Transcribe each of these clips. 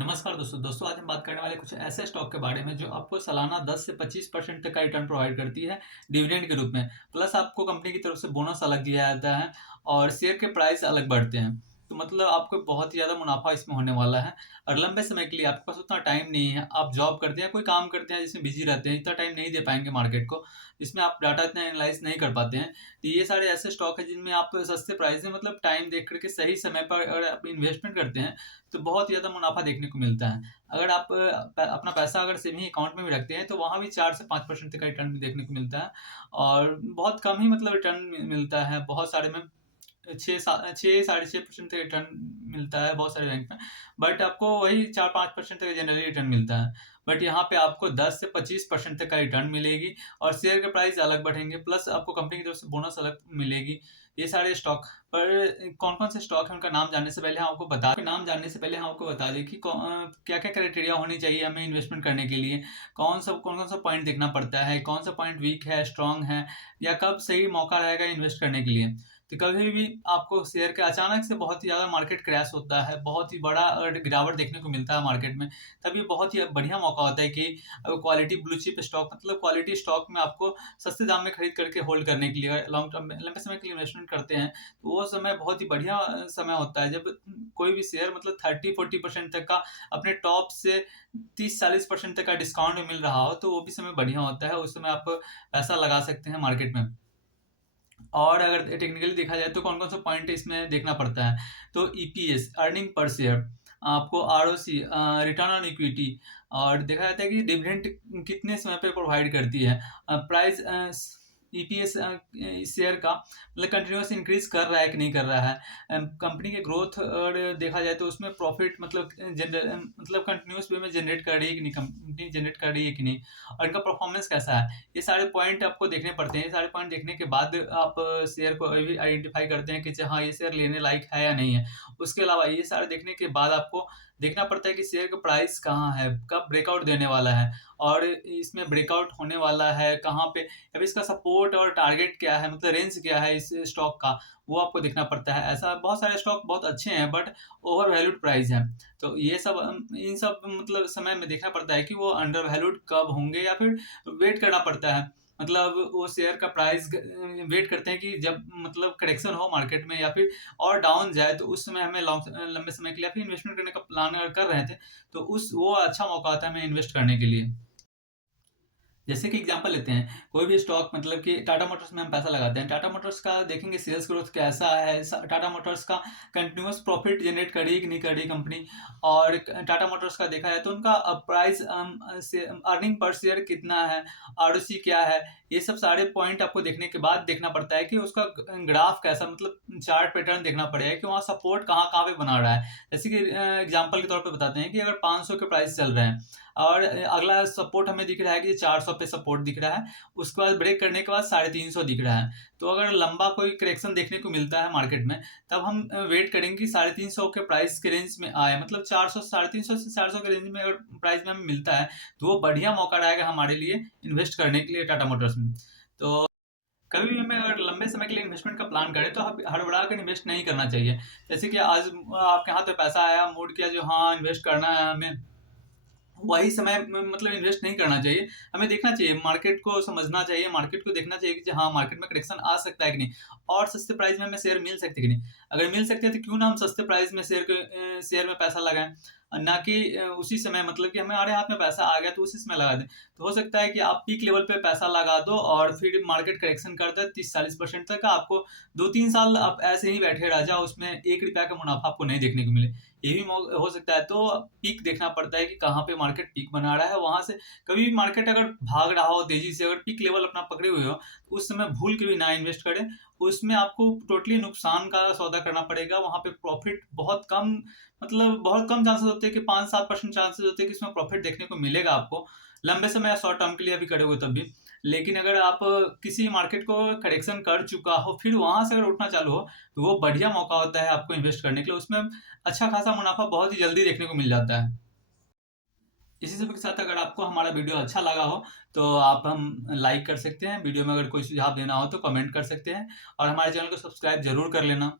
नमस्कार दोस्तों आज हम बात करने वाले कुछ ऐसे स्टॉक के बारे में जो आपको सालाना 10 से 25% तक का रिटर्न प्रोवाइड करती है डिविडेंड के रूप में। प्लस आपको कंपनी की तरफ से बोनस अलग दिया जाता है और शेयर के प्राइस अलग बढ़ते हैं। तो मतलब आपको बहुत ही ज़्यादा मुनाफा इसमें होने वाला है और लंबे समय के लिए आपके पास उतना टाइम नहीं है। आप जॉब करते हैं, कोई काम करते हैं जिसमें बिजी रहते हैं, इतना टाइम नहीं दे पाएंगे मार्केट को, जिसमें आप डाटा इतना एनालाइज नहीं कर पाते हैं। तो ये सारे ऐसे स्टॉक हैं जिनमें आप सस्ते प्राइस में मतलब टाइम देख करके सही समय पर अगर आप इन्वेस्टमेंट करते हैं तो बहुत ही ज़्यादा मुनाफा देखने को मिलता है। अगर आप अपना पैसा अगर सेविंग अकाउंट में भी रखते हैं तो वहाँ भी 4 से 5% तक का रिटर्न भी देखने को मिलता है और बहुत कम ही मतलब रिटर्न मिलता है। बहुत सारे में 6 साढ़े 6% तक रिटर्न मिलता है बहुत सारे बैंक में, बट आपको वही 4-5% तक जनरली रिटर्न मिलता है। बट यहाँ पे आपको 10 से 25% तक का रिटर्न मिलेगी और शेयर के प्राइस अलग बढ़ेंगे, प्लस आपको कंपनी की तरफ से बोनस अलग मिलेगी। ये सारे स्टॉक पर कौन कौन से स्टॉक है उनका नाम जानने से पहले हम आपको बता दें कि क्या क्या क्राइटेरिया होनी चाहिए हमें इन्वेस्टमेंट करने के लिए, कौन कौन सा पॉइंट देखना पड़ता है, कौन सा पॉइंट वीक है, स्ट्रांग है, या कब सही मौका रहेगा इन्वेस्ट करने के लिए। तो कभी भी आपको शेयर के अचानक से बहुत ही ज़्यादा मार्केट क्रैश होता है, बहुत ही बड़ा गिरावट देखने को मिलता है मार्केट में, तब ये बहुत ही बढ़िया मौका होता है कि क्वालिटी ब्लू चिप स्टॉक मतलब क्वालिटी स्टॉक में आपको सस्ते दाम में खरीद करके होल्ड करने के लिए लॉन्ग टर्म में लंबे समय के लिए इन्वेस्टमेंट करते हैं। तो वो समय बहुत ही बढ़िया समय होता है जब कोई भी शेयर मतलब 30-40% तक का अपने टॉप से 30-40% तक का डिस्काउंट में मिल रहा हो, तो वो भी समय बढ़िया होता है। उस समय आप पैसा लगा सकते हैं मार्केट में। और अगर टेक्निकली देखा जाए तो कौन कौन सा पॉइंट इसमें देखना पड़ता है, तो ईपीएस अर्निंग पर शेयर, आपको आरओसी रिटर्न ऑन इक्विटी, और देखा जाता है कि डिविडेंड कितने समय पे प्रोवाइड करती है, प्राइस ईपीएस शेयर का मतलब कंटिन्यूस इंक्रीज कर रहा है कि नहीं कर रहा है, कंपनी के ग्रोथ और देखा जाए तो उसमें प्रॉफिट मतलब मतलब कंटिन्यूस वे में जनरेट कर रही है कि नहीं, कंपनी जनरेट कर रही है कि नहीं, और इनका परफॉर्मेंस कैसा है। ये सारे पॉइंट आपको देखने पड़ते हैं। ये सारे पॉइंट देखने के बाद आप शेयर को भी आइडेंटिफाई करते हैं कि हाँ ये शेयर लेने लायक है या नहीं है। उसके अलावा ये सारे देखने के बाद आपको देखना पड़ता है कि शेयर का प्राइस कहाँ है, कब ब्रेकआउट देने वाला है, और इसमें ब्रेकआउट होने वाला है कहाँ पे, अब इसका सपोर्ट और टारगेट क्या है, मतलब रेंज क्या है इस स्टॉक का, वो आपको देखना पड़ता है। ऐसा बहुत सारे स्टॉक बहुत अच्छे हैं बट ओवर वैल्यूड प्राइस है। तो ये सब इन सब मतलब समय में देखना पड़ता है कि वो अंडर वैल्यूड कब होंगे, या फिर वेट करना पड़ता है। मतलब वो शेयर का प्राइस वेट करते हैं कि जब मतलब करेक्शन हो मार्केट में या फिर और डाउन जाए, तो उस समय हमें लंबे समय के लिए फिर इन्वेस्टमेंट करने का प्लान अगर कर रहे थे तो उस वो अच्छा मौका आता है हमें इन्वेस्ट करने के लिए। जैसे कि एग्जांपल लेते हैं, कोई भी स्टॉक मतलब कि टाटा मोटर्स में हम पैसा लगाते हैं, टाटा मोटर्स का देखेंगे सेल्स ग्रोथ कैसा है, टाटा मोटर्स का कंटिन्यूस प्रॉफिट जनरेट कर रही है कि नहीं कर रही कंपनी, और टाटा मोटर्स का देखा जाए तो उनका प्राइस अर्निंग पर शेयर कितना है, आरओसी क्या है। ये सब सारे पॉइंट आपको देखने के बाद देखना पड़ता है कि उसका ग्राफ कैसा मतलब चार्ट पैटर्न देखना पड़ेगा कि वहाँ सपोर्ट कहाँ कहाँ पे बना रहा है। जैसे कि एग्जाम्पल के तौर पर बताते हैं कि अगर 500 के प्राइस चल रहे हैं और अगला सपोर्ट हमें दिख रहा है कि 400 पे सपोर्ट दिख रहा है, उसके बाद ब्रेक करने के बाद 350 दिख रहा है, तो अगर लंबा कोई करेक्शन देखने को मिलता है मार्केट में, तब हम वेट करेंगे कि 350 के प्राइस के रेंज में आए, मतलब 400 350 से 400 के रेंज में अगर प्राइस में हमें मिलता है तो वो बढ़िया मौका रहेगा हमारे लिए इन्वेस्ट करने के लिए टाटा मोटर्स में। तो कभी भी हमें अगर लंबे समय के लिए इन्वेस्टमेंट का प्लान करें तो हड़बड़ा कर इन्वेस्ट नहीं करना चाहिए। जैसे कि आज आपके हाथ में पैसा आया, मूड किया जो हाँ इन्वेस्ट करना है हमें, वही समय में मतलब इन्वेस्ट नहीं करना चाहिए। हमें देखना चाहिए, मार्केट को समझना चाहिए, मार्केट को देखना चाहिए कि हाँ मार्केट में करेक्शन आ सकता है कि नहीं, और सस्ते प्राइस में हमें शेयर मिल सकते कि नहीं। अगर मिल सकते हैं तो क्यों ना हम सस्ते प्राइस में शेयर में पैसा लगाएं, ना कि उसी समय मतलब कि हमारे हाथ में पैसा आ गया तो उसी समय लगा दें। तो हो सकता है कि आप पीक लेवल पे पैसा लगा दो और फिर मार्केट करेक्शन कर दे 30-40% तक का, आपको 2-3 साल आप ऐसे ही बैठे रह जाओ, उसमें 1 रुपया का मुनाफा आपको नहीं देखने को मिले। ये भी हो सकता है। तो पीक देखना पड़ता है कि कहाँ पे मार्केट पीक बना रहा है, वहां से कभी भी मार्केट अगर भाग रहा हो तेजी से, अगर पीक लेवल अपना पकड़े हुए हो तो उस समय भूल के भी ना इन्वेस्ट करें। उसमें आपको टोटली नुकसान का सौदा करना पड़ेगा, वहां पे प्रॉफिट बहुत कम, मतलब बहुत कम चांसेस होते हैं कि 5-7% चांसेस होते हैं कि इसमें प्रॉफिट देखने को मिलेगा आपको लंबे समय या शॉर्ट टर्म के लिए अभी करे हुए तब भी। लेकिन अगर आप किसी मार्केट को करेक्शन कर चुका हो फिर वहां से अगर उठना चालू हो, तो वो बढ़िया मौका होता है आपको इन्वेस्ट करने के लिए। उसमें अच्छा खासा मुनाफा बहुत ही जल्दी देखने को मिल जाता है। इसी सब के साथ अगर आपको हमारा वीडियो अच्छा लगा हो तो आप हम लाइक कर सकते हैं, वीडियो में अगर कोई सुझाव देना हो तो कमेंट कर सकते हैं, और हमारे चैनल को सब्सक्राइब जरूर कर लेना।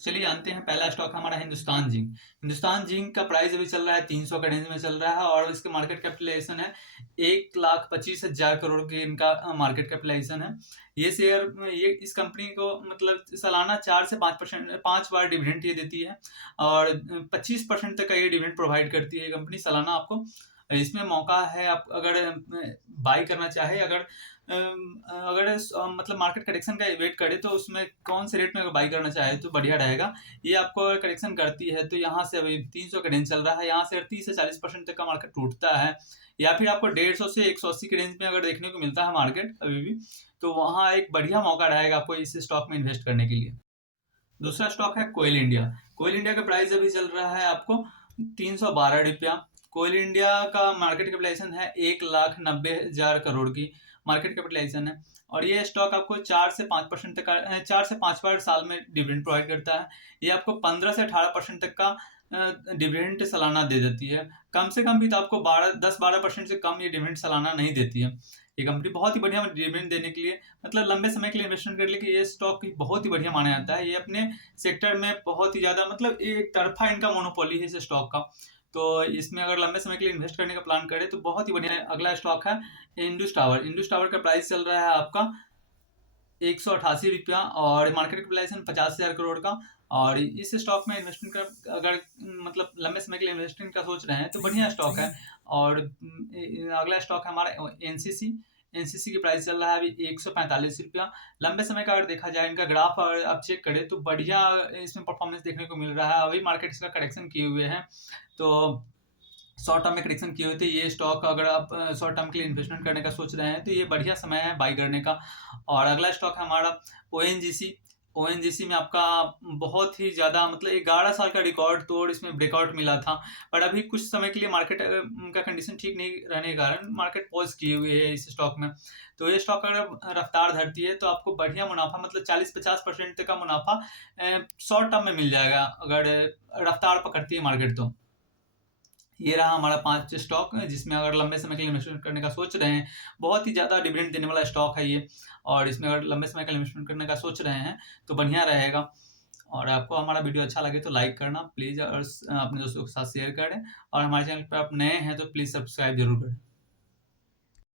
चलिए जानते हैं, पहला स्टॉक हमारा हिंदुस्तान जिंक। हिंदुस्तान जिंक का प्राइस अभी चल रहा है 300 का रेंज में चल रहा है और इसके मार्केट कैपिटलाइजेशन है 1,25,000 करोड़ की इनका मार्केट कैपिटलाइजेशन है। ये शेयर ये इस कंपनी को मतलब सालाना 4 से 5% 5 बार डिविडेंड ये देती है और 25% तक का ये डिविडेंड प्रोवाइड करती है कंपनी सालाना आपको। इसमें मौका है, आप अगर बाई करना चाहे, मतलब मार्केट करेक्शन का वेट करे तो उसमें कौन से रेट में अगर बाई करना चाहे तो बढ़िया रहेगा। ये आपको अगर करेक्शन करती है तो यहाँ से अभी 300 का रेंज चल रहा है, यहाँ से 30 से 40% तक का मार्केट टूटता है या फिर आपको 150 से 180 के रेंज में अगर देखने को मिलता है मार्केट अभी भी, तो वहाँ एक बढ़िया मौका रहेगा आपको इस स्टॉक में इन्वेस्ट करने के लिए। दूसरा स्टॉक है कोयल इंडिया। कोयल इंडिया का प्राइस अभी चल रहा है आपको 312 रुपया। कोयल इंडिया का मार्केट कैपिटलाइजेशन है 1,90,000 करोड़ की मार्केट कैपिटलाइजेशन है और ये स्टॉक आपको 4 से 5% तक का 4 से 5 बार साल में डिविडेंड प्रोवाइड करता है। ये आपको 15 से 18% तक का डिविडेंड सालाना दे देती है। कम से कम भी तो आपको 10-12% से कम ये डिविडेंड सालाना नहीं देती है। ये कंपनी बहुत ही बढ़िया डिविडेंड देने के लिए, मतलब लंबे समय के लिए इन्वेस्टमेंट करने के लिए ये स्टॉक बहुत ही बढ़िया माना जाता है। ये अपने सेक्टर में बहुत ही ज़्यादा, मतलब एक तरफा इनका मोनोपोली है इस स्टॉक का। तो इसमें अगर लंबे समय के लिए इन्वेस्ट करने का प्लान करें तो बहुत ही बढ़िया है। अगला स्टॉक है इंडस टावर। इंडस टावर का प्राइस चल रहा है आपका 188 रुपया और मार्केट कैपिटलाइजेशन 50,000 करोड़ का। और इस स्टॉक में इन्वेस्टमेंट का अगर मतलब लंबे समय के लिए इन्वेस्टमेंट का सोच रहे हैं तो बढ़िया स्टॉक है। और अगला स्टॉक है हमारा एनसीसी। एनसीसी की प्राइस चल रहा है अभी 145 रुपया। लंबे समय का अगर देखा जाए इनका ग्राफ और आप चेक करें तो बढ़िया इसमें परफॉर्मेंस देखने को मिल रहा है। अभी मार्केट इसका करेक्शन किए हुए हैं, तो शॉर्ट टर्म में करेक्शन किए हुए थे। ये स्टॉक अगर आप शॉर्ट टर्म के लिए इन्वेस्टमेंट करने का सोच रहे हैं तो ये बढ़िया समय है बाई करने का। और अगला स्टॉक है हमारा ओएनजीसी। ओएनजीसी में आपका बहुत ही ज़्यादा, मतलब 11 साल का रिकॉर्ड तोड़ इसमें ब्रेकआउट मिला था, पर अभी कुछ समय के लिए मार्केट का कंडीशन ठीक नहीं रहने के कारण मार्केट पॉज किए हुए है इस स्टॉक में। तो ये स्टॉक अगर रफ्तार धरती है तो आपको बढ़िया मुनाफा, मतलब 40-50% तक का मुनाफा शॉर्ट टर्म में मिल जाएगा अगर रफ्तार पकड़ती है मार्केट तो। ये रहा हमारा 5 स्टॉक जिसमें अगर लंबे समय के लिए इन्वेस्टमेंट करने का सोच रहे हैं, बहुत ही ज़्यादा डिविडेंड देने वाला स्टॉक है ये। और इसमें अगर लंबे समय के लिए इन्वेस्टमेंट करने का सोच रहे हैं तो बढ़िया रहेगा। और आपको हमारा वीडियो अच्छा लगे तो लाइक करना प्लीज़ और अपने दोस्तों के साथ शेयर करें और हमारे चैनल पर आप नए हैं तो प्लीज़ सब्सक्राइब जरूर करें।